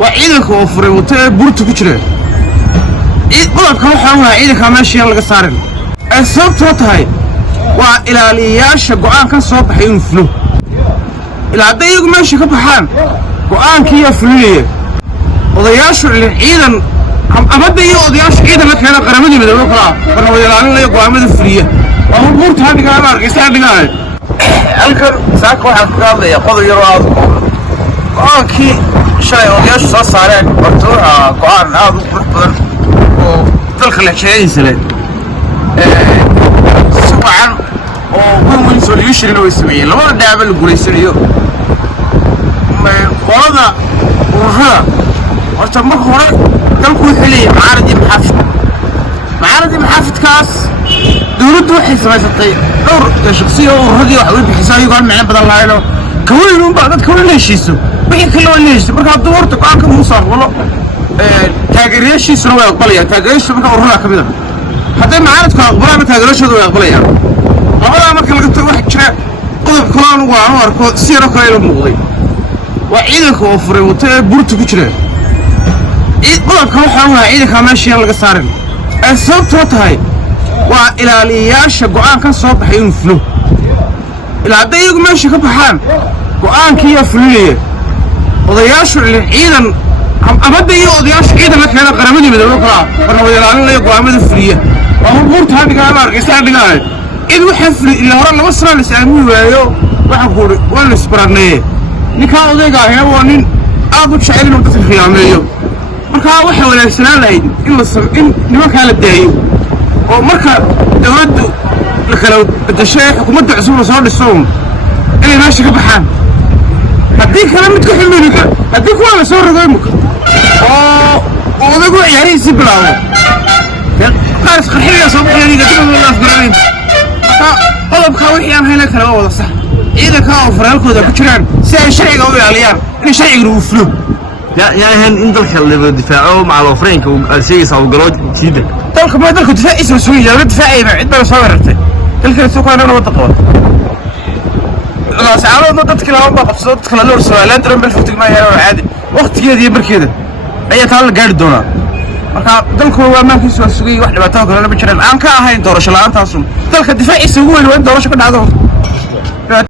وعيدك وفري وبورتو كجرا قلبك waxaan waa ciidanka meesha laga saarin sababtoo tahay waa ilaaliyaasha go'aanka soo baxay inuu fulo ilaa dayigu meesha ka baxaan go'aankii ya fuliye odayaashu ciidan amada iyo odayaashu ciidan la keenay qaramadii midowga kala ilaalinaya go'aamada fuliye waa buurta hadiga ma arkaysaa dhigaay halkan saaka waxaan ku hadlayaa qodob yar oo go'aankii shalay odayaashu soo saareen bartuuha go'aan aad u qurux badan oo dalka la xeeyay سبعاً وين solution إنه يسميه لما نعمل قريسيو وهذا وهذا وتم خورة كل حلي معارض محافظ كاس دورته حساب الطيب دور شخصية وهذه وحوي بحسابي قال معنا بدل الله له كونهم بعد كون ليش يسوي بحي كلهم ليش بركة دورته كأنكم مصاب والله تاجريش يسوي يقبليه تاجريش بركة ورنا كبيرة حتى معارض كأقبلها متاجريش هذا يقبليه labada marka laga tago wax jira qodob kale oo arko siiro kale muuqday waa ciidanka oo furay wata burtu ku jira qodobka waxaan waa ciidanka meesha laga saarin sababtoo tahay waa ilaaliyaasha go'aanka soo baxay inuu fulo ilaa dayigu meesha ka baxaan go'aankii ya fuliye odayaashu ciidan amada iyo odayaashu ciidan la keenay qaramadii midowga kala ilaalinaya go'aamada fuliye waa buurta hadiga ma arkaysaa dhigaay إذا وحفل اللي هرا لما صار لسامي وياه وحقول ولا سبرناه نكاو ذيك هنا وانين أبو شعير نقطة الخيامية مركا وحى ولا سنة لين إلا إن ما كان الدايو ومركا تودوا لك لو الشيخ حكومة عزومة صار للصوم اللي ماشي كبحان هديك كلام تكحل منك هديك ولا صار قيمك وذاك يعني يسيب له قارس خحية صبح يعني قدام الله سبحانه قلبك وحيان هنا كلا ولا صح إذا كانوا فرالكودا كجران سي شرعي او ياليان إن شرعي يوفلو يعني هن إن دلك اللي دفاعوا مع الأوفرين كالسيس أو قرود كيدا دلك ما دلك دفاع اسمه سوية لا دفاعي ما عندنا صورته دلك السوق أنا وطقوا لا سعروا ضدك لهم بقى صوتك لا لور سؤالات رم بالفتك ما هي عادي وقت كذا يبر كذا أي تعال قاعد دونا marka dalku waa ma ku soo sugay wax dhibaato kale ma jiraan aan ka ahayn doorasho la'aantaas dalka difaaciisa ugu weyn waa doorasho ka dhacdo